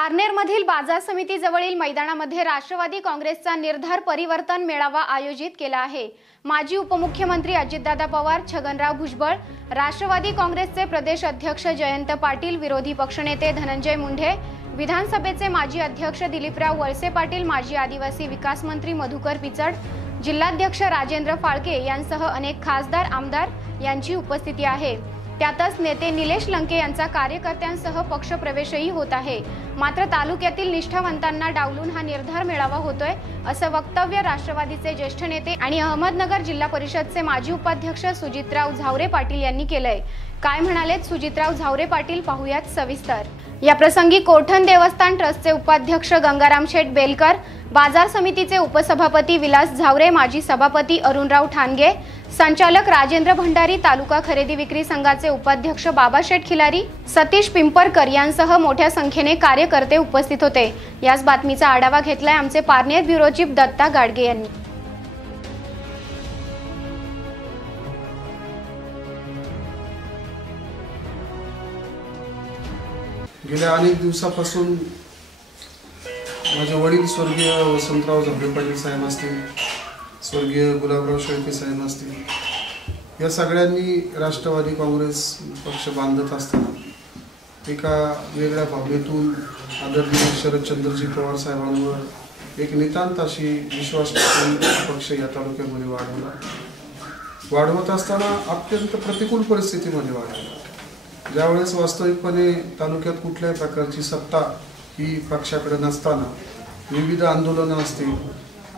पारनेरमधील बाजार समितीजवळील मैदानामध्ये राष्ट्रवादी काँग्रेसचा निर्धार परिवर्तन मेळावा आयोजित केला आहे. माजी उपमुख्यमंत्री अजितदादा पवार छगनराव भुजबळ राष्ट्रवादी काँग्रेसचे प्रदेश अध्यक्ष जयंत पाटील विरोधी पक्षनेते धनंजय मुंढे विधानसभेचे माजी अध्यक्ष दिलीपराव वळसे पाटील माजी आदिवासी विकास मंत्री मधुकर पिचड जिल्हाध्यक्ष राजेंद्र फाळके यांसह अनेक खासदार आमदार यांची उपस्थिती आहे. त्यातच नेते निलेश लंके यांचा कार्यकर्त्यांसह पक्षप्रवेशही होत आहे. मात्र तालुक्यातील निष्ठावंतांना डावलून हा निर्धार मेळावा होतोय असं वक्तव्य राष्ट्रवादीचे ज्येष्ठ नेते आणि अहमदनगर जिल्हा परिषदचे माजी उपाध्यक्ष सुजितराव झावरे पाटील यांनी केलंय. काय म्हणालेत सुजितराव झावरे पाटील पाहुयात सविस्तर. या प्रसंगी कोठण देवस्थान ट्रस्टचे उपाध्यक्ष गंगाराम शेठ बेलकर बाजार समितीचे उपसभापती विलास झावरे माजी सभापती अरुणराव ठाणगे संचालक राजेंद्र भंडारी तालुका खरेदी विक्री संघाचे उपाध्यक्ष बाबाशेठ खिलारी सतीश पिंपरकर यांसह मोठ्या संख्येने कार्यकर्ते उपस्थित होते. याच बातमीचा आढावा घेतलाय आमचे पारनेर ब्युरो चीफ दत्ता गाडगे यांनी. गेल्या अनेक दिवसापासून माझे वडील स्वर्गीय वसंतराव झबडे पाटील साहेब असतील स्वर्गीय गुलाबराव शेळके साहेब असतील या सगळ्यांनी राष्ट्रवादी काँग्रेस पक्ष बांधत असताना एका वेगळ्या भावनेतून आदरणीय शरदचंद्रजी पवार साहेबांवर एक नितांत अशी विश्वास पक्ष या तालुक्यामध्ये वाढवला. वाढवत असताना अत्यंत प्रतिकूल परिस्थितीमध्ये वाढवला ज्यावेळेस वास्तविकपणे तालुक्यात कुठल्याही प्रकारची सत्ता ही पक्षाकडे नसताना विविध आंदोलनं असतील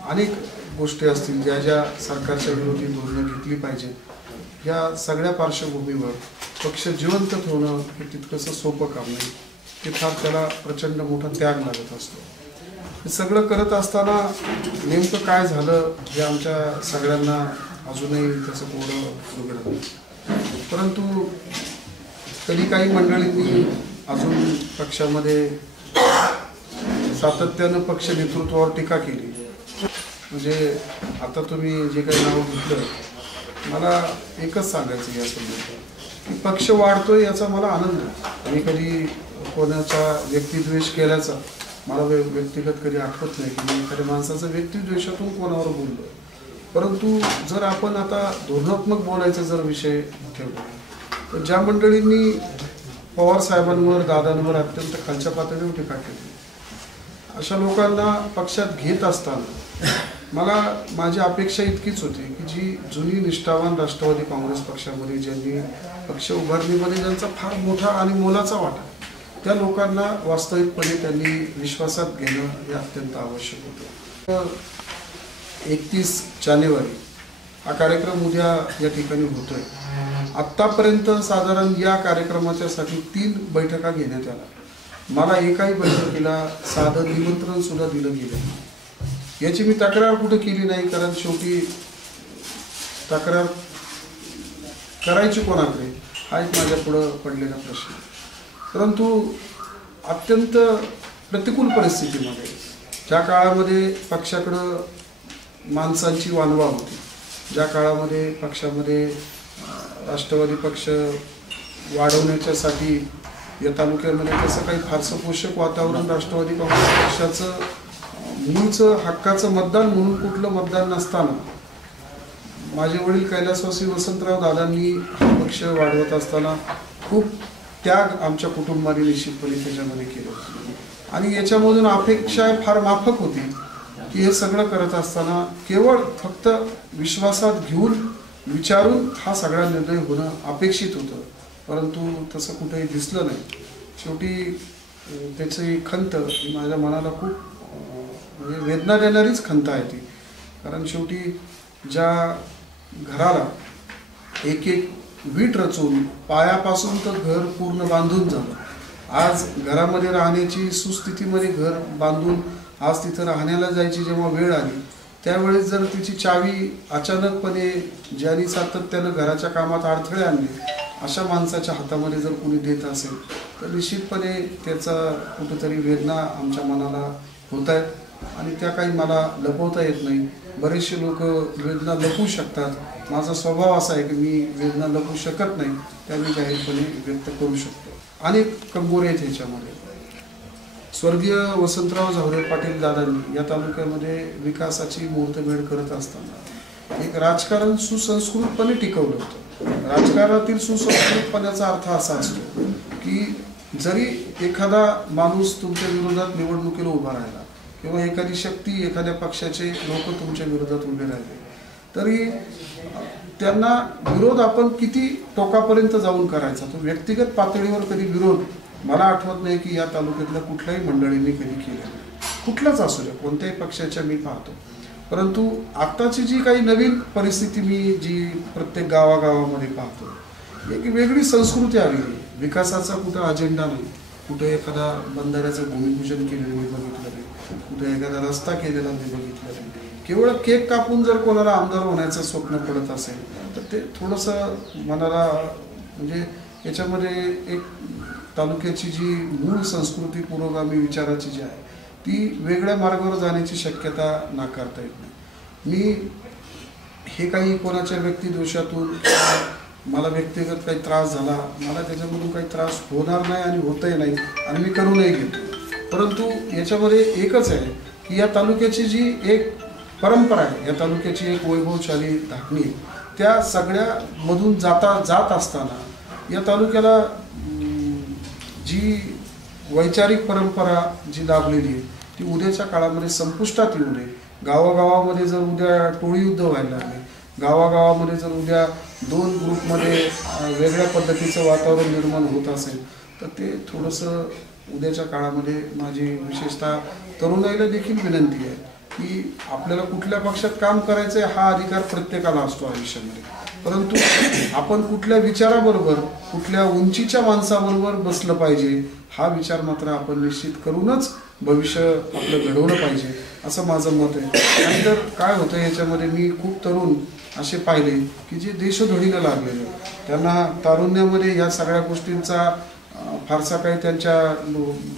अनेक गोष्टी असतील ज्या ज्या सरकारच्या विरोधी धोरणं घेतली पाहिजेत या सगळ्या पार्श्वभूमीवर पक्ष जिवंत ठेवणं हे तितकंसं सोपं काम नाही. ते फार त्याला प्रचंड मोठा त्याग लागत असतो. हे सगळं करत असताना नेमकं काय झालं हे आमच्या सगळ्यांना अजूनही त्याचं कोडं उघडत नाही. परंतु कधी काही मंडळींनी अजून पक्षामध्ये सातत्यानं पक्ष नेतृत्वावर टीका केली. म्हणजे आता तुम्ही जे काही नाव घेतलं मला एकच सांगायचं या संदर्भात की पक्ष वाढतोय याचा मला आनंद आहे. मी कधी कोणाचा व्यक्तिद्वेष केल्याचा मला व्य- व्यक्तिगत कधी आठवत नाही की मी एखाद्या माणसाचं व्यक्तिद्वेषातून कोणावर बोललो परंतु जर आपण आता धोरणात्मक बोलायचा जर विषय ठेवला तर ज्या मंडळींनी पवार साहेबांवर दादांवर अत्यंत खालच्या पातळीवर टीका केली अशा लोकांना पक्षात घेत असताना मला माझी अपेक्षा इतकीच होती की जी जुनी निष्ठावान राष्ट्रवादी काँग्रेस पक्षामध्ये ज्यांनी पक्ष उभारणीमध्ये म्हणजे ज्यांचा फार मोठा आणि मोलाचा वाटा त्या लोकांना वास्तविकपणे त्यांनी विश्वासात घेणं हे अत्यंत आवश्यक होतं. एकतीस जानेवारी हा कार्यक्रम उद्या या ठिकाणी होतोय. आत्तापर्यंत साधारण या कार्यक्रमाच्यासाठी तीन बैठका घेण्यात आल्या. मला एकाही बैठकीला साधं निमंत्रण सुद्धा दिलं गेलं नाही. याची मी तक्रार कुठे केली नाही? कारण शेवटी तक्रार करायची कोणाकडे? हा एक माझ्या पुढं पडलेला प्रश्न. परंतु अत्यंत प्रतिकूल परिस्थितीमध्ये ज्या काळामध्ये पक्षाकडं माणसांची वानवा होती ज्या काळामध्ये पक्षामध्ये राष्ट्रवादी पक्ष वाढवण्याच्यासाठी या तालुक्यामध्ये तसं काही फारसं पोषक वातावरण राष्ट्रवादी काँग्रेस पक्षाचं मूळचं हक्काचं मतदान म्हणून कुठलं मतदान नसताना माझे वडील कैलासवासी वसंतराव दादांनी हा पक्ष वाढवत असताना खूप त्याग आमच्या कुटुंबाने निश्चितपणे त्याच्यामध्ये केलं आणि याच्यामधून अपेक्षा फार माफक होती की हे सगळं करत असताना केवळ फक्त विश्वासात घेऊन विचारून हा सगळा निर्णय होणं अपेक्षित होतं. परंतु तसं कुठेही दिसलं नाही. शेवटी त्याची खंत ही माझ्या मनाला खूप म्हणजे वेदना देणारीच खंत आहे ती. कारण शेवटी ज्या घराला एक एक वीट रचून पायापासून तर घर पूर्ण बांधून झालं. आज घरामध्ये राहण्याची सुस्थितीमध्ये घर बांधून आज तिथं राहण्याला जायची जेव्हा वेळ आली त्यावेळेस जर तिची चावी अचानकपणे ज्यांनी सातत्यानं घराच्या कामात अडथळे आणले अशा माणसाच्या हातामध्ये जर कोणी देत असेल तर निश्चितपणे त्याचा कुठेतरी वेदना आमच्या मनाला होत आहेत. आणि त्या काही मला लपवता येत नाही. बरेचसे लोक वेदना लपवू शकतात. माझा स्वभाव असा आहे की मी वेदना लपवू शकत नाही. त्या मी जाहीरपणे व्यक्त करू शकतो. अनेक कंगोरे आहेत ह्याच्यामध्ये स्वर्गीय वसंतराव झावरे पाटील दादांनी या तालुक्यामध्ये विकासाची मुहूर्तमेढ करत असताना एक राजकारण सुसंस्कृतपणे टिकवलं होतं. राजकारणातील सुसंस्कृतपणाचा अर्थ असा असतो की जरी एखादा माणूस तुमच्या विरोधात निवडणुकीला उभा राहिला किंवा एखादी शक्ती एखाद्या पक्षाचे लोक तुमच्या विरोधात उभे राहिले. तरी त्यांना विरोध आपण किती टोकापर्यंत जाऊन करायचा? तो व्यक्तिगत पातळीवर कधी विरोध मला आठवत नाही की या तालुक्यातल्या कुठल्याही मंडळींनी कधी केला कुठलाच असू द्या कोणत्याही पक्षाच्या मी पाहतो. परंतु आत्ताची जी काही नवीन परिस्थिती मी जी प्रत्येक गावागावामध्ये पाहतो एक वेगळी संस्कृती आलेली आहे. विकासाचा कुठं अजेंडा नाही. कुठे एखादा बंधाऱ्याचं भूमिपूजन केलेलं मी बघितलं. एखादा रस्ता केलेला मी बघितलं नाही केवळ केक कापून जर कोणाला आमदार होण्याचं स्वप्न पडत असेल तर ते थोडंसं मनाला म्हणजे याच्यामध्ये एक तालुक्याची जी मूळ संस्कृती पुरोगामी विचाराची जी आहे ती वेगळ्या मार्गावर जाण्याची शक्यता नाकारता येत नाही. मी हे काही कोणाच्या व्यक्तिदोषातून मला व्यक्तिगत काही त्रास झाला मला त्याच्यामधून काही त्रास होणार नाही आणि होतही नाही आणि मी करूनही घेतो. परंतु याच्यामध्ये एकच आहे की या तालुक्याची जी एक परंपरा आहे या तालुक्याची एक वैभवशाली धाकणी त्या सगळ्यामधून जाता जात असताना या तालुक्याला जी वैचारिक परंपरा जी लाभलेली आहे ती उद्याच्या काळामध्ये संपुष्टात येऊ नये. गावागावामध्ये जर उद्या टोळी युद्ध व्हायला लागले गावागावामध्ये जर उद्या दोन ग्रुपमध्ये वेगळ्या पद्धतीचं वातावरण निर्माण होत असेल तर ते थोडंसं उद्याच्या काळामध्ये माझी विशेषतः तरुणाईला देखील विनंती आहे की आपल्याला कुठल्या पक्षात काम करायचं आहे हा अधिकार प्रत्येकाला असतो आयुष्यामध्ये. परंतु आपण कुठल्या विचाराबरोबर कुठल्या उंचीच्या माणसाबरोबर बसलं पाहिजे हा विचार मात्र आपण निश्चित करूनच भविष्य आपलं घडवलं पाहिजे असं माझं मत आहे. आणि तर काय होतं याच्यामध्ये मी खूप तरुण असे पाहिले की जे देशोधडीला लागलेले त्यांना तारुण्यामध्ये या सगळ्या गोष्टींचा फारसा काही त्यांच्या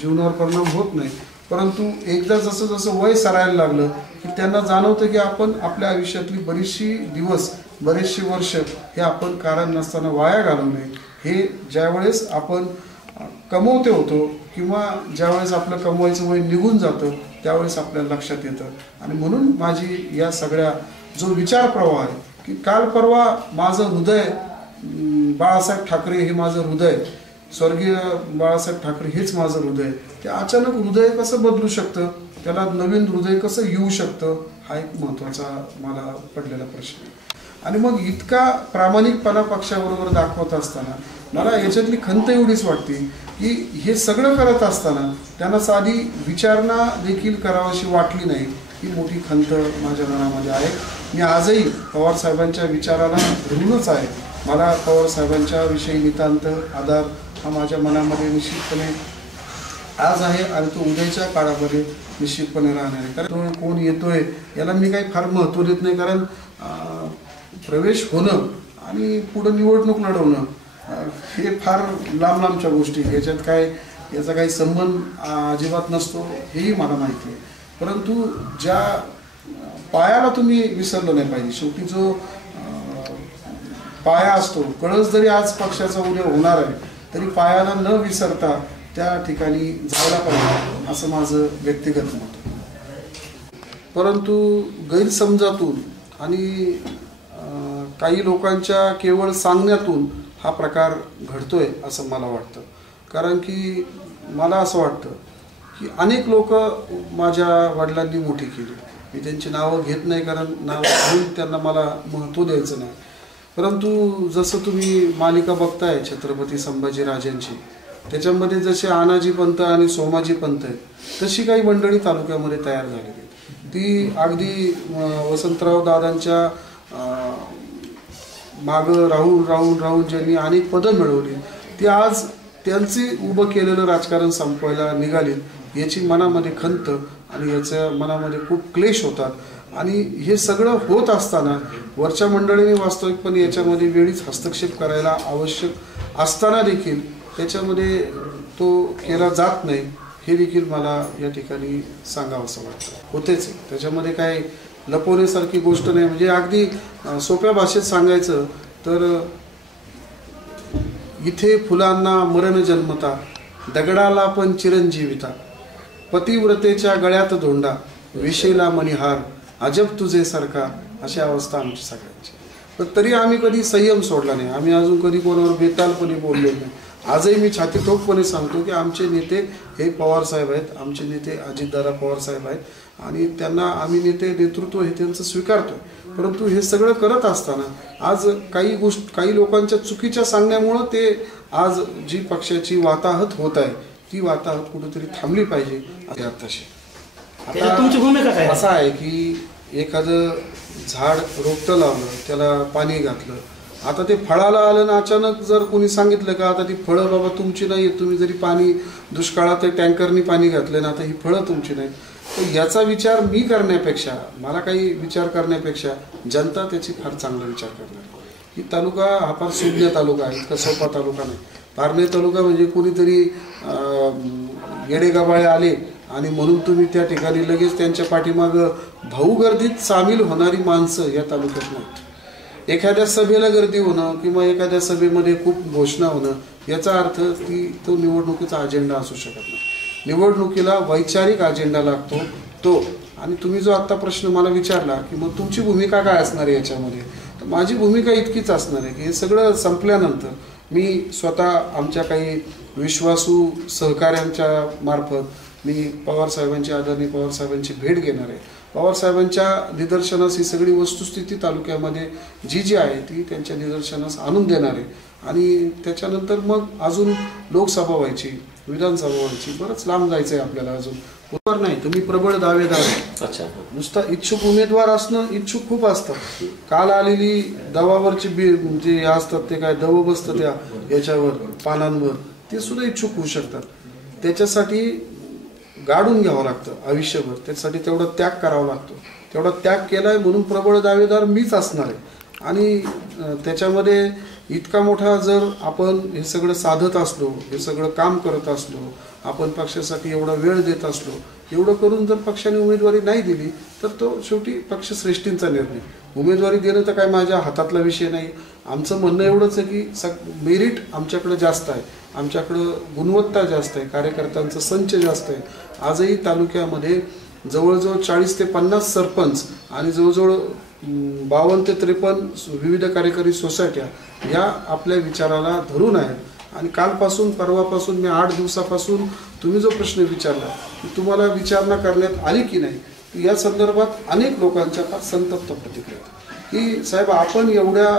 जीवनावर परिणाम होत नाही. परंतु एकदा जसं जसं वय सरायला लागलं की त्यांना जाणवतं की आपण आपल्या आयुष्यातली बरीचशी दिवस बरेचशी वर्ष हे आपण कारण नसताना वाया घालवले हे ज्यावेळेस आपण कमवते होतो किंवा ज्यावेळेस आपलं कमवायचं वय निघून जातं त्यावेळेस आपल्याला लक्षात येतं. आणि म्हणून माझी या सगळ्या जो विचार प्रवाह आहे की काल परवा माझं हृदय बाळासाहेब ठाकरे हे माझं हृदय स्वर्गीय बाळासाहेब ठाकरे हेच माझं हृदय. ते अचानक हृदय कसं बदलू शकतं? त्याला नवीन हृदय कसं येऊ शकतं? हा एक महत्त्वाचा मला पडलेला प्रश्न आहे. आणि मग इतका प्रामाणिकपणा पक्षाबरोबर दाखवत असताना मला याच्यातली खंत एवढीच वाटते की हे सगळं करत असताना त्यांना साधी विचारणा देखील करावीशी वाटली नाही. ही मोठी खंत माझ्या मनामध्ये आहे. मी आजही पवार साहेबांच्या विचाराला ऋणच आहे. मला पवारसाहेबांच्या विषयी नितांत आधार हा माझ्या मनामध्ये निश्चितपणे आज आहे आणि तो उद्याच्या काळामध्ये निश्चितपणे राहणार आहे. कारण कोण येतोय याला मी काही फार महत्त्व देत नाही कारण प्रवेश होणं आणि पुढं निवडणूक लढवणं हे फार लांब लांबच्या गोष्टी याच्यात काय याचा काही संबंध अजिबात नसतो हेही मला माहिती आहे. परंतु ज्या पायाला तुम्ही विसरलं नाही पाहिजे. शेवटी जो पाया असतो कळस जरी आज पक्षाचा उद्या होणार आहे तरी पायाला न विसरता त्या ठिकाणी जायला पाहिजे असं माझं व्यक्तिगत मत. परंतु गैरसमजातून आणि काही लोकांच्या केवळ सांगण्यातून हा प्रकार घडतोय असं मला वाटतं. कारण की मला असं वाटतं की अनेक लोक माझ्या वडिलांनी मोठी केली. मी त्यांची नावं घेत नाही कारण नावं घेऊन त्यांना मला महत्त्व द्यायचं नाही. परंतु जसं तुम्ही मालिका बघताय छत्रपती संभाजीराजांची त्याच्यामध्ये जसे आनाजी पंत आणि सोमाजी पंत तशी काही मंडळी तालुक्यामध्ये तयार झालेली आहेत. ती अगदी वसंतराव दादांच्या मागं राहून राहून राहून ज्यांनी अनेक पदं मिळवली ती आज त्यांचे उभं केलेलं राजकारण संपवायला निघाली याची मनामध्ये खंत आणि याच्या मनामध्ये खूप क्लेश होतात. आणि हे सगळं होत असताना वरच्या मंडळीने वास्तविकपणे याच्यामध्ये वेळीच हस्तक्षेप करायला आवश्यक असताना देखील त्याच्यामध्ये तो केला जात नाही हे देखील मला या ठिकाणी सांगावं असं वाटतं. होतेच. त्याच्यामध्ये काय लपवण्यासारखी गोष्ट नाही. म्हणजे अगदी सोप्या भाषेत सांगायचं तर इथे फुलांना मरण जन्मता दगडाला पण चिरंजीविता पतिव्रतेच्या गळ्यात धोंडा विषेला मणिहार अजब तुझे सरकार अशी अवस्था आमची सगळ्यांची. पण तरी आम्ही कधी संयम सोडला नाही. आम्ही अजून कधी कोणावर बेतालपणे बोललो नाही. आजही मी छाती ठोकपणे सांगतो की आमचे नेते हे पवार साहेब आहेत. आमचे नेते अजितदादा पवार साहेब आहेत. आणि त्यांना आम्ही नेते नेतृत्व हे त्यांचं स्वीकारतो परंतु हे सगळं करत असताना आज काही गोष्ट काही लोकांच्या चुकीच्या सांगण्यामुळं ते आज जी पक्षाची वाताहत होत आहे ती वाताहत कुठेतरी थांबली पाहिजे. असे अर्थाशी त्याच्यात तुमची भूमिका काय? असं आहे की एखादं झाड रोपटं लावलं त्याला पाणी घातलं. आता ते फळाला आलं ना अचानक जर कोणी सांगितलं का आता ती फळं बाबा तुमची नाही तुम्ही जरी पाणी दुष्काळात टँकरनी पाणी घातलं ना आता ही फळं तुमची नाही तर याचा विचार मी करण्यापेक्षा मला काही विचार करण्यापेक्षा जनता त्याची फार चांगला विचार करणार. ही तालुका हा फार शून्य तालुका आहे इतका सोपा तालुका नाही. पारणे तालुका म्हणजे कोणीतरी येडेगाबाळे आले आणि म्हणून तुम्ही त्या ठिकाणी लगेच त्यांच्या पाठीमागं भाऊगर्दीत सामील होणारी माणसं या तालुक्यात नाहीत. एखाद्या सभेला गर्दी होणं किंवा एखाद्या सभेमध्ये खूप घोषणा होणं याचा अर्थ की तो निवडणुकीचा अजेंडा असू शकत नाही. निवडणुकीला वैचारिक अजेंडा लागतो तो. आणि तुम्ही जो आत्ता प्रश्न मला विचारला की मग तुमची भूमिका काय असणार आहे याच्यामध्ये? तर माझी भूमिका इतकीच असणार आहे की हे सगळं संपल्यानंतर मी स्वतः आमच्या काही विश्वासू सहकाऱ्यांच्या मार्फत मी पवार साहेबांची आदरणीय पवार साहेबांची भेट घेणार आहे. पवार साहेबांच्या निदर्शनास ही सगळी वस्तुस्थिती तालुक्यामध्ये जी जी आहे ती त्यांच्या निदर्शनास आणून देणार आहे. आणि त्याच्यानंतर मग अजून लोकसभा व्हायची विधानसभा व्हायची बरंच लांब जायचं आहे आपल्याला अजून. बरोबर नाही तुम्ही प्रबळ दावेदार. अच्छा. नुसता इच्छुक उमेदवार असणं इच्छुक खूप असतं. काल आलेली दवावरची बी जे असतात ते काय दव बसतं त्या याच्यावर पानांवर ते सुद्धा इच्छुक होऊ शकतात. त्याच्यासाठी गाडून घ्यावं लागतं आयुष्यभर. त्यासाठी तेवढा त्याग करावा लागतो. तेवढा त्याग केलाय म्हणून प्रबळ दावेदार मीच असणार आहे. आणि त्याच्यामध्ये इतका मोठा जर आपण हे सगळं साधत असलो हे सगळं काम करत असलो आपण पक्षासाठी एवढा वेळ देत असलो एवढं करून जर पक्षाने उमेदवारी नाही दिली तर तो शेवटी पक्षश्रेष्ठींचा निर्णय. उमेदवारी देणं तर काय माझ्या हातातला विषय नाही. आमचं म्हणणं एवढंच आहे की सग मेरिट आमच्याकडे जास्त आहे. आमच्याकडं गुणवत्ता जास्त आहे कार्यकर्त्यांचा संच जास्त आहे. आजही तालुक्यामध्ये जवळजवळ चाळीस ते पन्नास सरपंच आणि जवळजवळ बावन्न ते त्रेपन्न विविध कार्यकारी सोसायट्या या आपल्या विचाराला धरून आहेत. आणि कालपासून परवापासून मी आठ दिवसापासून तुम्ही जो प्रश्न विचारला तुम्हाला विचारणा करण्यात आली की नाही या संदर्भात अनेक लोकांच्या संतप्त प्रतिक्रिया की साहेब आपण एवढ्या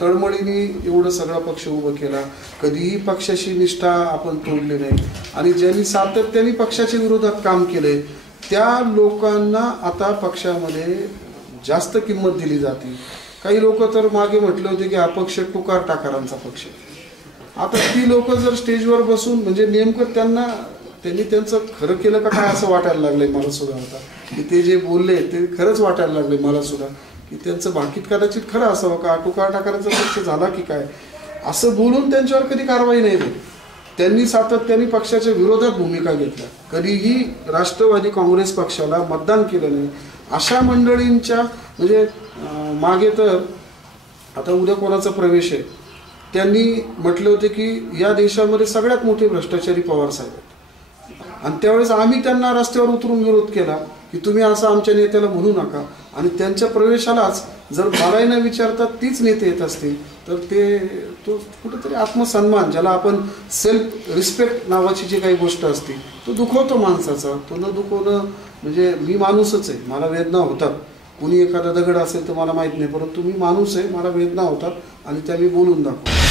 तळमळीने एवढं सगळा पक्ष उभं केला कधीही पक्षाशी निष्ठा आपण तोडली नाही. आणि ज्यांनी सातत्याने पक्षाच्या विरोधात काम केलंय त्या लोकांना आता पक्षामध्ये जास्त किंमत दिली जाते. काही लोक तर मागे म्हटले होते की अपक्ष टुकार टाकारांचा पक्ष आता ती लोक जर स्टेजवर बसून म्हणजे नेमकं त्यांना त्यांनी त्यांचं खरं केलं का काय असं वाटायला लागलंय मला सुद्धा आता. की ते जे बोलले ते खरंच वाटायला लागले मला सुद्धा. की त्यांचं बाकीत कदाचित खरं असावं का? टुकार टाकारांचा पक्ष झाला की काय? असं बोलून त्यांच्यावर कधी कारवाई नाही झाली. त्यांनी सातत्याने पक्षाच्या विरोधात भूमिका घेतल्या. कधीही राष्ट्रवादी काँग्रेस पक्षाला मतदान केलं नाही. अशा मंडळींच्या म्हणजे मागे तर आता उद्या कोणाचा प्रवेश आहे? त्यांनी म्हटले होते की या देशामध्ये सगळ्यात मोठे भ्रष्टाचारी पवार साहेब आहेत. आणि त्यावेळेस आम्ही त्यांना रस्त्यावर उतरून विरोध केला की तुम्ही असं आमच्या नेत्याला म्हणू नका. आणि त्यांच्या प्रवेशालाच जर मलाही न विचारता तीच नेते येत असतील तर ते तो कुठेतरी आत्मसन्मान ज्याला आपण सेल्फ रिस्पेक्ट नावाची जी काही गोष्ट असते तो दुखवतो माणसाचा. तो न दुखवणं म्हणजे मी माणूसच आहे मला वेदना होतात. कुणी एखादा दगड असेल तर मला माहीत नाही परंतु मी माणूस आहे मला वेदना होतात आणि त्या मी बोलून दाखवतो.